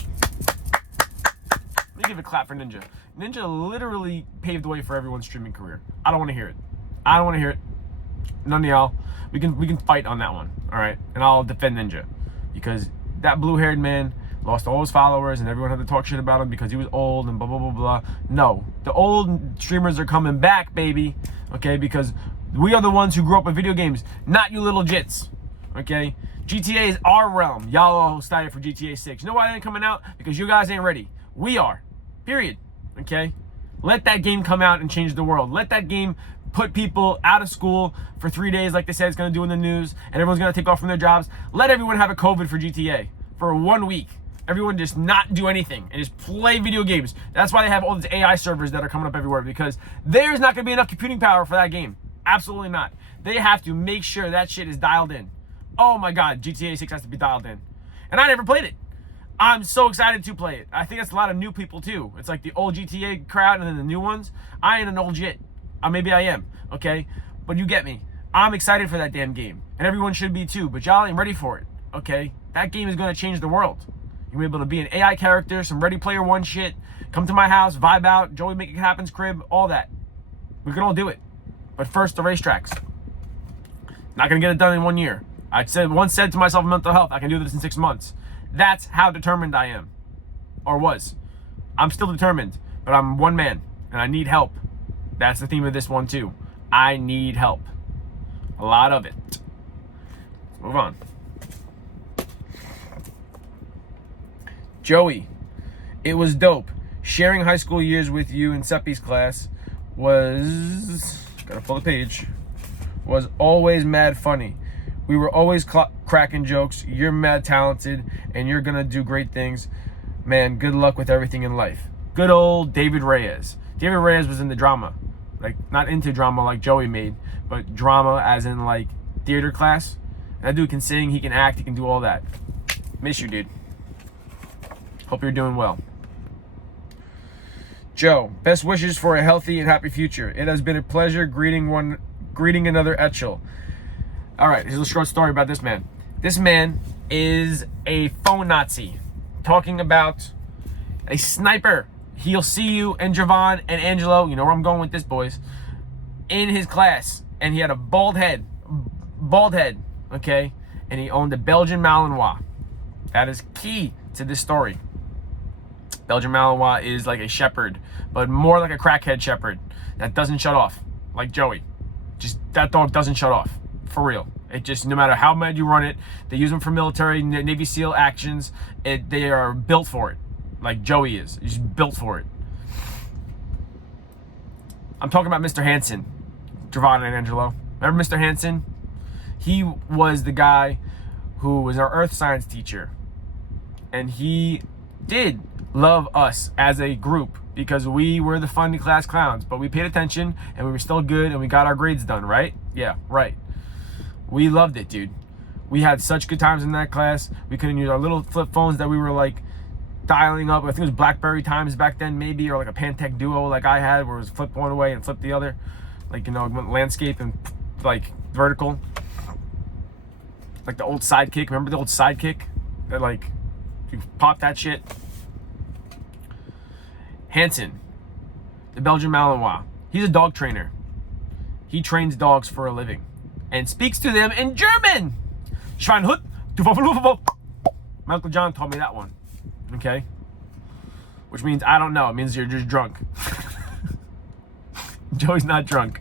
Let me give a clap for Ninja. Ninja literally paved the way for everyone's streaming career. I don't want to hear it. I don't want to hear it. None of y'all. We can fight on that one, all right? And I'll defend Ninja because that blue-haired man lost all his followers and everyone had to talk shit about him because he was old and blah, blah, blah, blah. No, the old streamers are coming back, baby, okay? Because we are the ones who grew up with video games, not you little jits, okay? GTA is our realm. Y'all all excited for GTA 6. You know why it ain't coming out? Because you guys ain't ready. We are, period, okay? Let that game come out and change the world. Let that game put people out of school for 3 days like they said it's going to do in the news, and everyone's going to take off from their jobs. Let everyone have a COVID for GTA for 1 week. Everyone just not do anything and just play video games. That's why they have all these AI servers that are coming up everywhere, because there's not going to be enough computing power for that game. Absolutely not. They have to make sure that shit is dialed in. Oh my God, GTA 6 has to be dialed in. And I never played it. I'm so excited to play it. I think that's a lot of new people too. It's like the old GTA crowd and then the new ones. I ain't an old jit. Maybe I am, okay? But you get me. I'm excited for that damn game. And everyone should be too, but y'all ain't ready for it, okay? That game is going to change the world. You'll be able to be an AI character, some Ready Player One shit, come to my house, vibe out, Joey Make It Happen's crib, all that. We can all do it. But first, the racetracks. Not going to get it done in 1 year. I once said to myself, mental health, I can do this in 6 months. That's how determined I am. Or was. I'm still determined, but I'm one man, and I need help. That's the theme of this one too. I need help. A lot of it. Let's move on. Joey, it was dope. Sharing high school years with you in Seppi's class was, gotta pull the page, was always mad funny. We were always cracking jokes. You're mad talented and you're gonna do great things. Man, good luck with everything in life. Good old David Reyes. David Reyes was in the drama. Like, not into drama like Joey made, but drama as in like theater class. That dude can sing, he can act, he can do all that. Miss you, dude. Hope you're doing well. Joe, best wishes for a healthy and happy future. It has been a pleasure greeting another Etchel. All right, here's a short story about this man. This man is a phone Nazi, talking about a sniper. He'll see you and Javon and Angelo, you know where I'm going with this, boys, in his class. And he had a bald head, okay? And he owned a Belgian Malinois. That is key to this story. Belgian Malinois is like a shepherd, but more like a crackhead shepherd that doesn't shut off, like Joey. Just, that dog doesn't shut off, for real. It just, no matter how mad you run it, they use them for military, Navy SEAL actions, they are built for it. Like Joey is. He's built for it. I'm talking about Mr. Hansen, Javon and Angelo. Remember Mr. Hansen? He was the guy who was our earth science teacher. And he did love us as a group because we were the funny class clowns, but we paid attention and we were still good and we got our grades done, right? Yeah, right. We loved it, dude. We had such good times in that class. We couldn't use our little flip phones that we were like dialing up. I think it was BlackBerry times back then, maybe, or like a Pantech Duo like I had, where it was flip one way and flip the other, like, you know, landscape and like vertical, like the old Sidekick. Remember the old Sidekick? That like you pop that shit. Hansen, the Belgian Malinois. He's a dog trainer. He trains dogs for a living and speaks to them in German. Schweinhut. My Uncle John told me that one. Okay? Which means I don't know. It means you're just drunk. Joey's not drunk.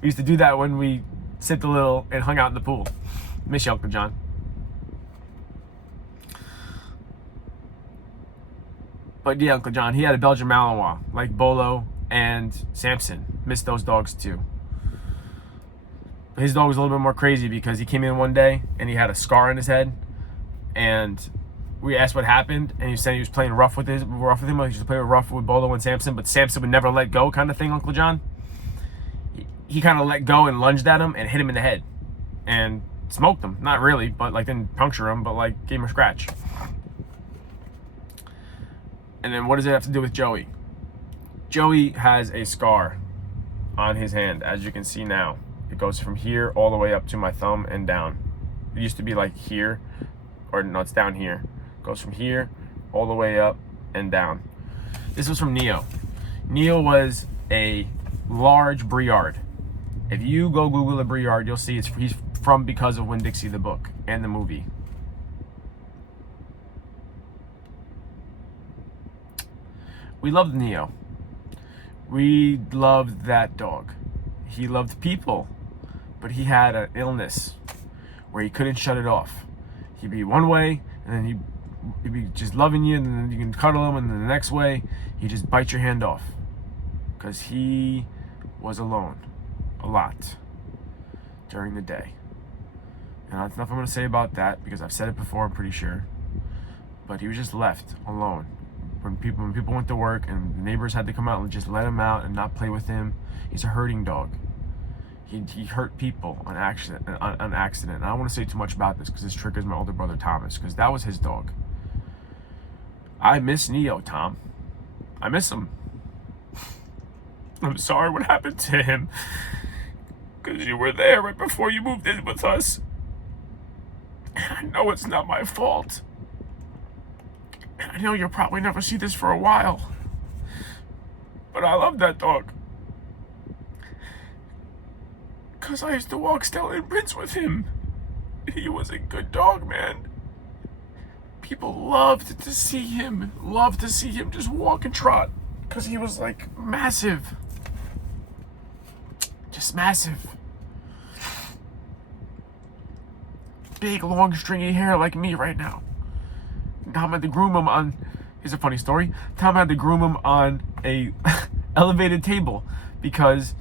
We used to do that when we sipped a little and hung out in the pool. Miss you, Uncle John. But yeah, Uncle John, he had a Belgian Malinois, like Bolo and Samson. Missed those dogs too. His dog was a little bit more crazy because he came in one day and he had a scar on his head, and we asked what happened, and he said he was playing rough with him. He used to play rough with Bolo and Samson, but Samson would never let go, kind of thing. Uncle John. He kind of let go and lunged at him and hit him in the head, and smoked him. Not really, but like didn't puncture him, but like gave him a scratch. And then what does it have to do with Joey? Joey has a scar on his hand, as you can see now. It goes from here all the way up to my thumb and down. It used to be like here, or no, it's down here. It goes from here all the way up and down. This was from Neo. Neo was a large Briard. If you go Google a Briard, you'll see he's from Because of Winn-Dixie, the book and the movie. We loved Neo. We loved that dog. He loved people, but he had an illness where he couldn't shut it off. He'd be one way, and then he'd be just loving you, and then you can cuddle him, and then the next way, he'd just bite your hand off. Because he was alone a lot during the day. And that's nothing I'm going to say about that, because I've said it before, I'm pretty sure. But he was just left alone. When people went to work and the neighbors had to come out and just let him out and not play with him. He's a herding dog. He hurt people on accident. And I don't want to say too much about this because this triggers my older brother Thomas, because that was his dog. I miss Neo, Tom. I miss him. I'm sorry what happened to him, because you were there right before you moved in with us. And I know it's not my fault. I know you'll probably never see this for a while, but I love that dog. Because I used to walk Stella and Prince with him. He was a good dog, man. People loved to see him just walk and trot, because he was like massive. Just massive. Big, long, stringy hair like me right now. Tom had to groom him on, here's a funny story, Tom had to groom him on a elevated table, because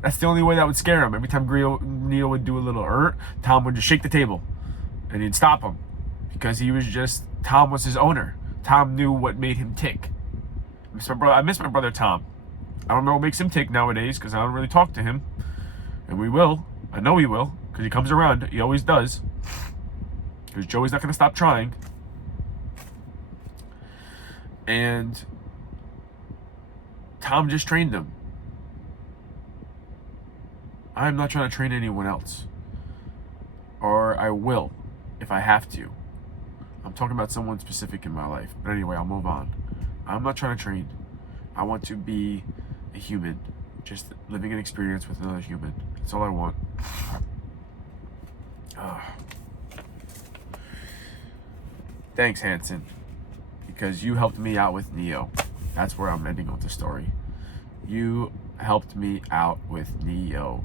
that's the only way that would scare him. Every time Neo would do a little Tom would just shake the table, and he'd stop him, because Tom was his owner. Tom knew what made him tick. I miss my brother Tom. I don't know what makes him tick nowadays, because I don't really talk to him, and we will. I know he will, because he comes around. He always does, because Joey's not going to stop trying. And Tom just trained him. I'm not trying to train anyone else. Or I will, if I have to. I'm talking about someone specific in my life. But anyway, I'll move on. I'm not trying to train. I want to be a human. Just living an experience with another human. That's all I want. Thanks, Hansen. Because you helped me out with Neo. That's where I'm ending with the story. You helped me out with Neo,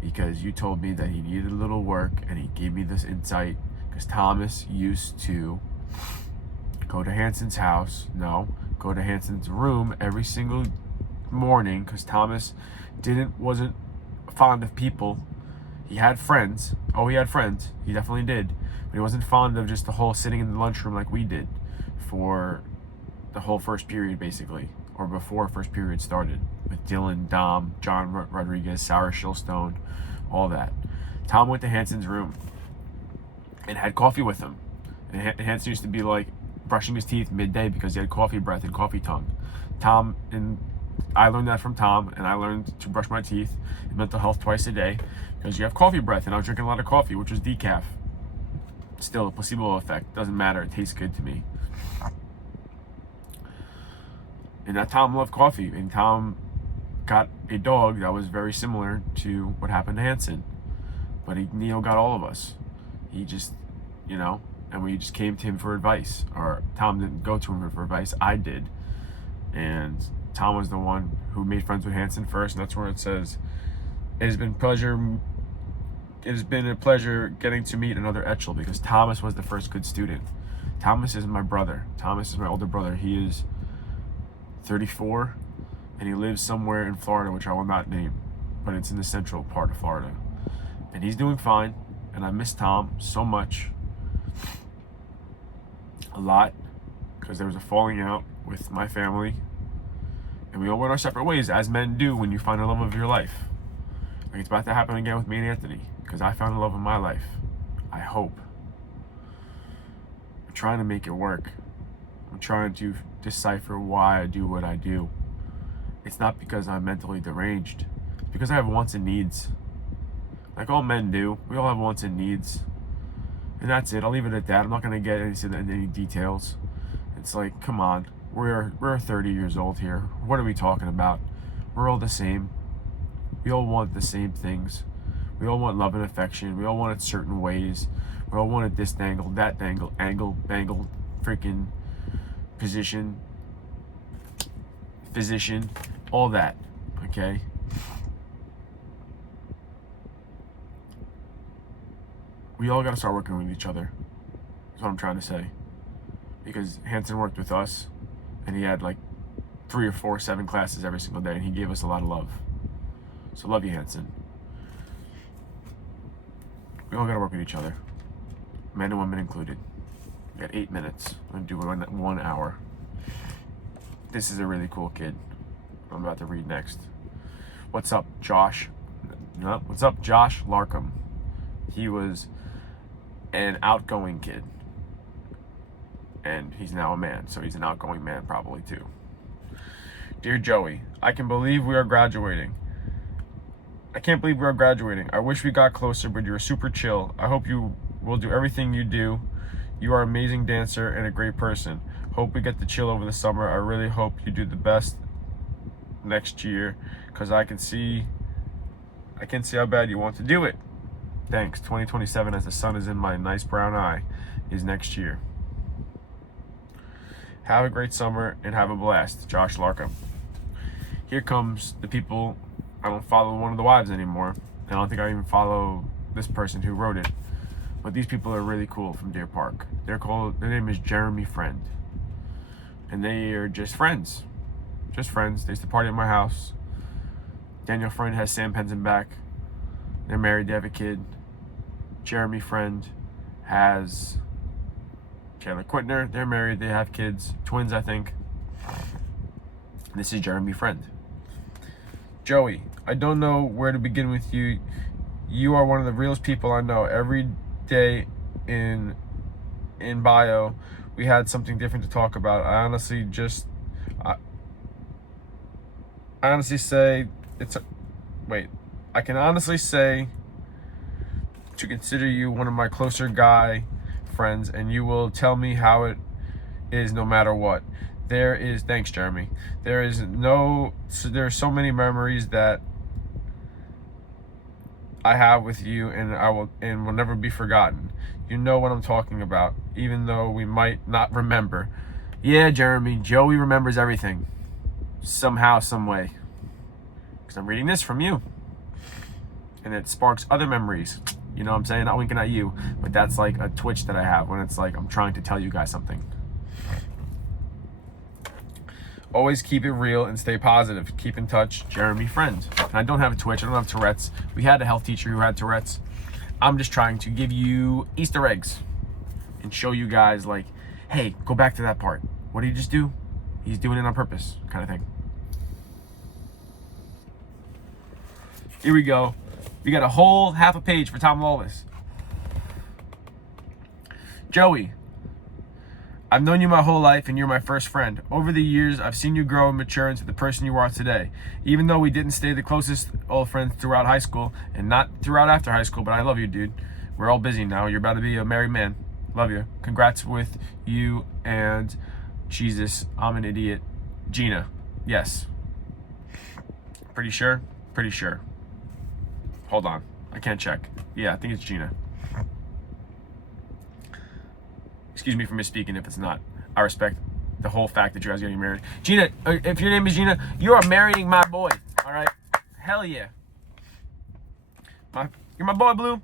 because you told me that he needed a little work, and he gave me this insight, because Thomas used to go to Hansen's room every single morning, because Thomas wasn't fond of people. He had friends. He had friends. He definitely did. But he wasn't fond of just the whole sitting in the lunchroom like we did for the whole first period, basically, or before first period started, with Dylan, Dom, John Rodriguez, Sarah Shilstone, all that. Tom went to Hanson's room and had coffee with him. And Hanson used to be like brushing his teeth midday because he had coffee breath and coffee tongue. I learned that from Tom, and I learned to brush my teeth in mental health twice a day because you have coffee breath, and I was drinking a lot of coffee, which was decaf. Still, a placebo effect. Doesn't matter. It tastes good to me. And that Tom loved coffee, and Tom got a dog that was very similar to what happened to Hanson. But Neo got all of us. He just, and we just came to him for advice. Or Tom didn't go to him for advice. I did. And Tom was the one who made friends with Hanson first, and that's where it says, it has been a pleasure getting to meet another Etchell, because Thomas was the first good student. Thomas is my brother. Thomas is my older brother. He is 34, and he lives somewhere in Florida, which I will not name, but it's in the central part of Florida. And he's doing fine, and I miss Tom so much. A lot, because there was a falling out with my family, and we all went our separate ways, as men do when you find the love of your life. Like it's about to happen again with me and Anthony, because I found the love of my life. I hope. I'm trying to make it work. I'm trying to decipher why I do what I do. It's not because I'm mentally deranged. It's because I have wants and needs. Like all men do. We all have wants and needs. And that's it. I'll leave it at that. I'm not going to get into any details. It's like, come on. We're 30 years old here. What are we talking about? We're all the same. We all want the same things. We all want love and affection. We all want it certain ways. We all want it this angle, that angle, bangle, freaking position, physician, all that. Okay? We all got to start working with each other. That's what I'm trying to say. Because Hanson worked with us, and he had like 3 or 4, 7 classes every single day, and he gave us a lot of love. So love you, Hanson. We all got to work with each other. Men and women included. We got 8 minutes. I'm going to do 1 hour. This is a really cool kid I'm about to read next. What's up, Josh? No, what's up, Josh Larkham? He was an outgoing kid. And he's now a man, so he's an outgoing man probably too. Dear Joey, I can't believe we are graduating. I wish we got closer, but you're super chill. I hope you will do everything you do. You are an amazing dancer and a great person. Hope we get to chill over the summer. I really hope you do the best next year, because I can see how bad you want to do it. Thanks. 2027, as the sun is in my nice brown eye, is next year. Have a great summer and have a blast. Josh Larkham. Here comes the people. I don't follow one of the wives anymore. And I don't think I even follow this person who wrote it. But these people are really cool from Deer Park. Their name is Jeremy Friend. And they are just friends. Just friends. They used to party at my house. Daniel Friend has Sam Penson back. They're married, they have a kid. Jeremy Friend has Taylor Quintner. They're married, they have kids. Twins, I think. This is Jeremy Friend. Joey, I don't know where to begin with you. You are one of the realest people I know. Every day in bio, we had something different to talk about. I honestly say I can honestly say to consider you one of my closer guy friends, and you will tell me how it is no matter what. Thanks, Jeremy. There are so many memories that I have with you, and will never be forgotten. You know what I'm talking about, even though we might not remember. Yeah, Jeremy, Joey remembers everything. Somehow, some way. Because I'm reading this from you. And it sparks other memories. You know what I'm saying? Not winking at you, but that's like a twitch that I have when it's like I'm trying to tell you guys something. Always keep it real and stay positive. Keep in touch, Jeremy Friend. And I don't have a twitch. I don't have Tourette's. We had a health teacher who had Tourette's. I'm just trying to give you Easter eggs and show you guys like, hey, go back to that part. What did he just do? He's doing it on purpose, kind of thing. Here we go. We got a whole half a page for Tom Lawless. Joey, I've known you my whole life and you're my first friend. Over the years, I've seen you grow and mature into the person you are today. Even though we didn't stay the closest old friends throughout high school and not throughout after high school, but I love you, dude. We're all busy now. You're about to be a married man. Love you. Congrats with you and Jesus, I'm an idiot. Gina. Yes. Pretty sure? Pretty sure. Hold on. I can't check. Yeah, I think it's Gina. Excuse me for misspeaking if it's not. I respect the whole fact that you guys are getting married. Gina, if your name is Gina, you are marrying my boy. All right? Hell yeah. You're my boy, Blue.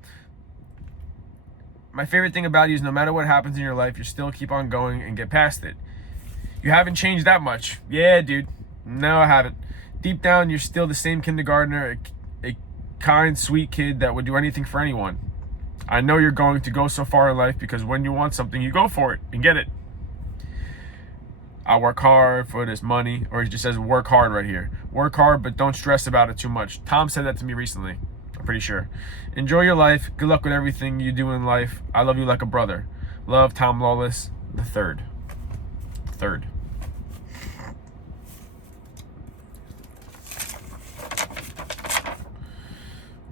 My favorite thing about you is no matter what happens in your life, you still keep on going and get past it. You haven't changed that much. Yeah, dude. No, I haven't. Deep down, you're still the same kindergartner, a kind, sweet kid that would do anything for anyone. I know you're going to go so far in life because when you want something, you go for it and get it. I work hard for this money, or it just says work hard right here. Work hard, but don't stress about it too much. Tom said that to me recently. I'm pretty sure. Enjoy your life. Good luck with everything you do in life. I love you like a brother. Love, Tom Lawless, the third.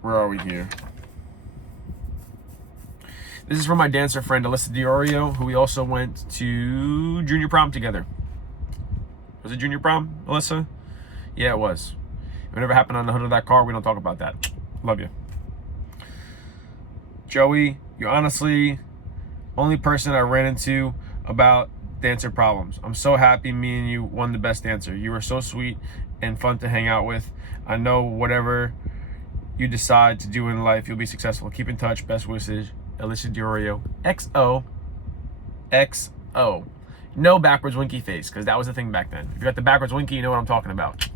Where are we here? This is from my dancer friend, Alyssa Diorio, who we also went to junior prom together. Was it junior prom, Alyssa? Yeah, it was. Whatever happened on the hood of that car, we don't talk about that. Love you. Joey, you're honestly only person I ran into about dancer problems. I'm so happy me and you won the best dancer. You were so sweet and fun to hang out with. I know whatever you decide to do in life, you'll be successful. Keep in touch. Best wishes, Alicia Diorio. XO. No backwards winky face, because that was the thing back then. If you got the backwards winky, you know what I'm talking about.